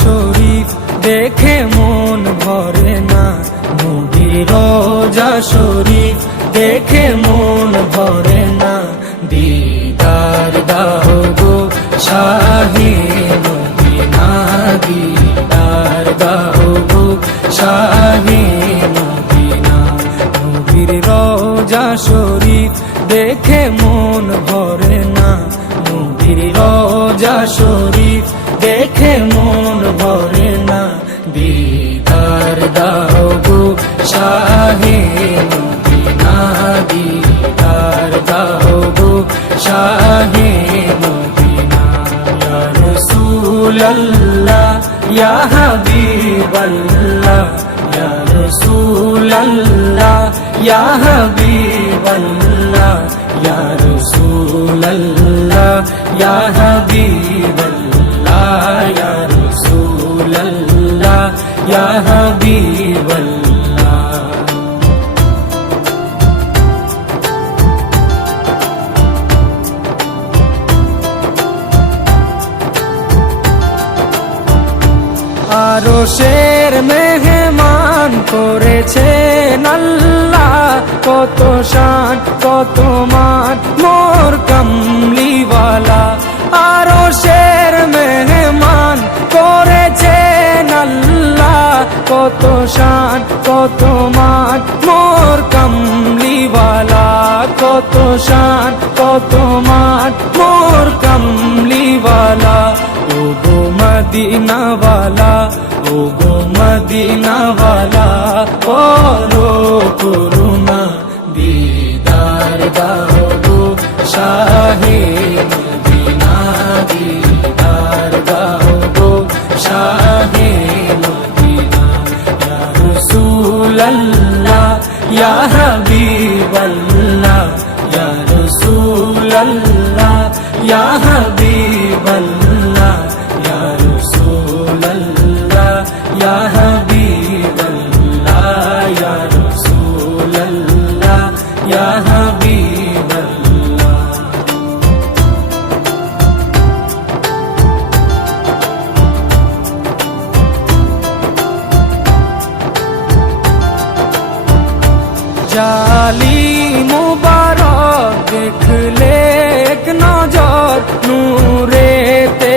শরীফ দেখে মন ভরে না, নবীর রোজা শরীফ দেখে মন ভরে না। দিদার দাও গো শাহে মদিনা, দিদার দাও গো শাহে মদিনা। নবীর রোজা শরীফ দেখে মন ভরে না, নবীর রোজা শরীফ দেখে মন ভরে না। দিদার দাও গো শাহে মদিনা, দিদার দাও গো শাহে মদিনা। ইয়া রাসূলুল্লাহ ইয়া হাবিবাল্লাহ, ইয়া রাসূলুল্লাহ ইয়া হাবিবাল্লাহ, ইয়া রাসূলুল্লাহ ইয়া হাবিবাল্লাহ, ইয়া রাসূলুল্লাহ ইয়া হাবিবাল্লাহ। আরশের মেহমান করেছেন আল্লাহ, কত শান কত মান মোর কামলিওয়ালা। আরশের মেহমান করেছেন আল্লাহ, কত শান কত মান মোর কামলিওয়ালা, কত শান কত মান মোর কামলিওয়ালা। ও গো মদিনাওয়ালা, ও গো মদিনাওয়ালা, করো করুণা, দিদার দাও গো শাহে মদিনা, দিদার দাও গো শাহে মদিনা। ইয়া রাসূলুল্লাহ ইয়া হাবিবাল্লাহ, ইয়া রাসূলুল্লাহ ইয়া হাবিবাল্লাহ, ইয়া রাসূলুল্লাহ ইয়া হাবিবাল্লাহ, ইয়া রাসূলুল্লাহ ইয়া হাবিবাল্লাহ। জালি মুবারক দেখলে এক নজর, নূরেতে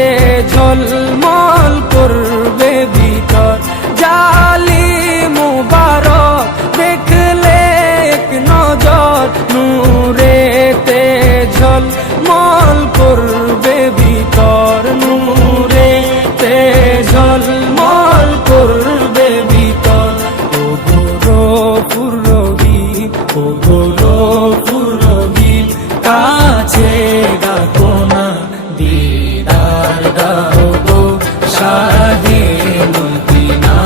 ঝলমল করবে ভিতর। জালি মুবারক দেখলে এক নজর, নূরেতে ঝলমল করবে ভিতর, নূরেতে ঝলমল করবে ভিতর। ও গো পুরোহিত, ও গো পুরোহিত, কাছে ডাকো না, দিদার দাও গো শাহে মদিনা,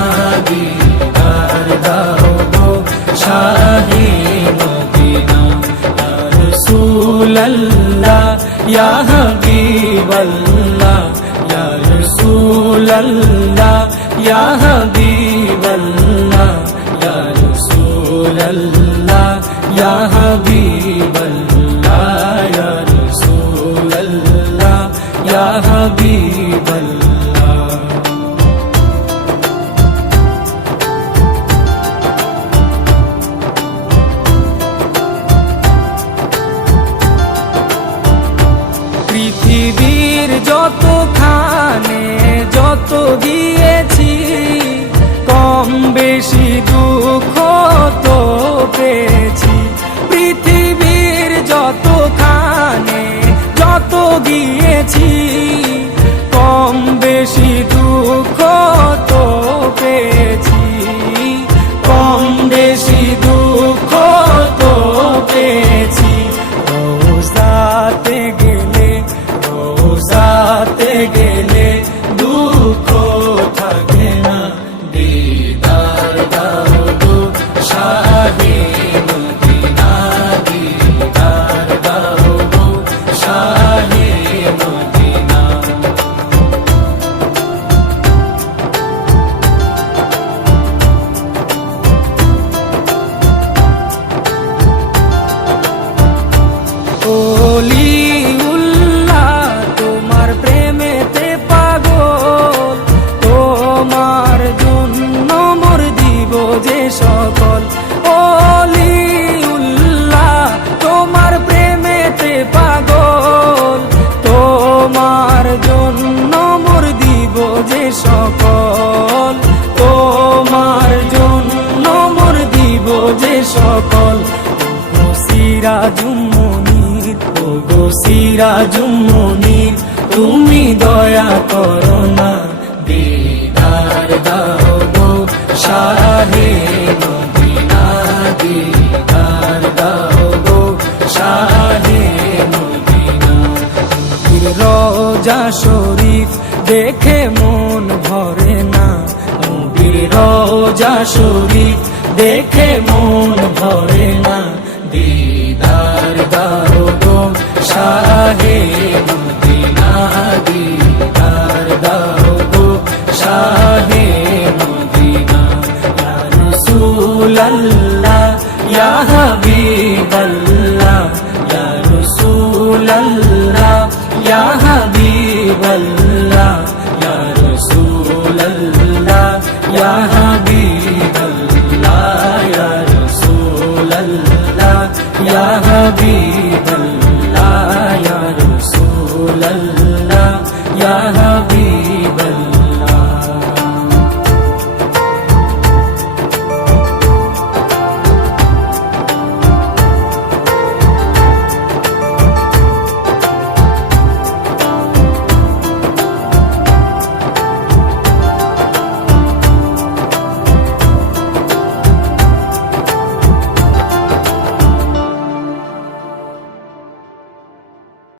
দিদার দাও গো শাহে মদিনা। ইয়া রাসূলুল্লাহ ইয়া হাবিবাল্লাহ, ইয়া রাসূলুল্লাহ ইয়া হাবিবাল্লাহ, ইয়া রাসূলুল্লাহ ইয়া হাবিবাল্লাহ, ইয়া রাসূলুল্লাহ ইয়া হাবিবাল্লাহ। পৃথিবীর যতখানে যত দিয়েছি, কম বেশি দুঃখ তো পেয়েছি। পৃথিবীর যতখানে যত দিয়েছি, কম বেশি দুঃখ তো পেয়েছি, কম বেশি দুঃখ তো পেয়েছি। রোজাতে গেলে, রোজাতে গেলে দুঃখ থাকে না, দিদার দাও গো শাহে মদিনা, দিদার দাও গো শাহে মদিনা। সকল অলিউল্লাহ তোমার প্রেমেতে পাগল, তোমার জন্য মোর দিব যে সকল, তোমার জন্য মোর দিব যে সকল। ওগো সিরাজুম মুনীর, ওগো সিরাজুম মুনীর, তুমি দয়া করো না, দিদার দাও গো শাহে মদিনা, দিদার দাও গো শাহে মদিনা। নবীর রওজা শরীফ দেখে মন ভরে না, নবীর রওজা শরীফ দেখে মন ভরে না, দিদার দাও গো শাহে মদিনা, দিদার দাও গো শাহে মদিনা। ইয়া রাসূলাল্লাহ ইয়া হাবিবাল্লাহ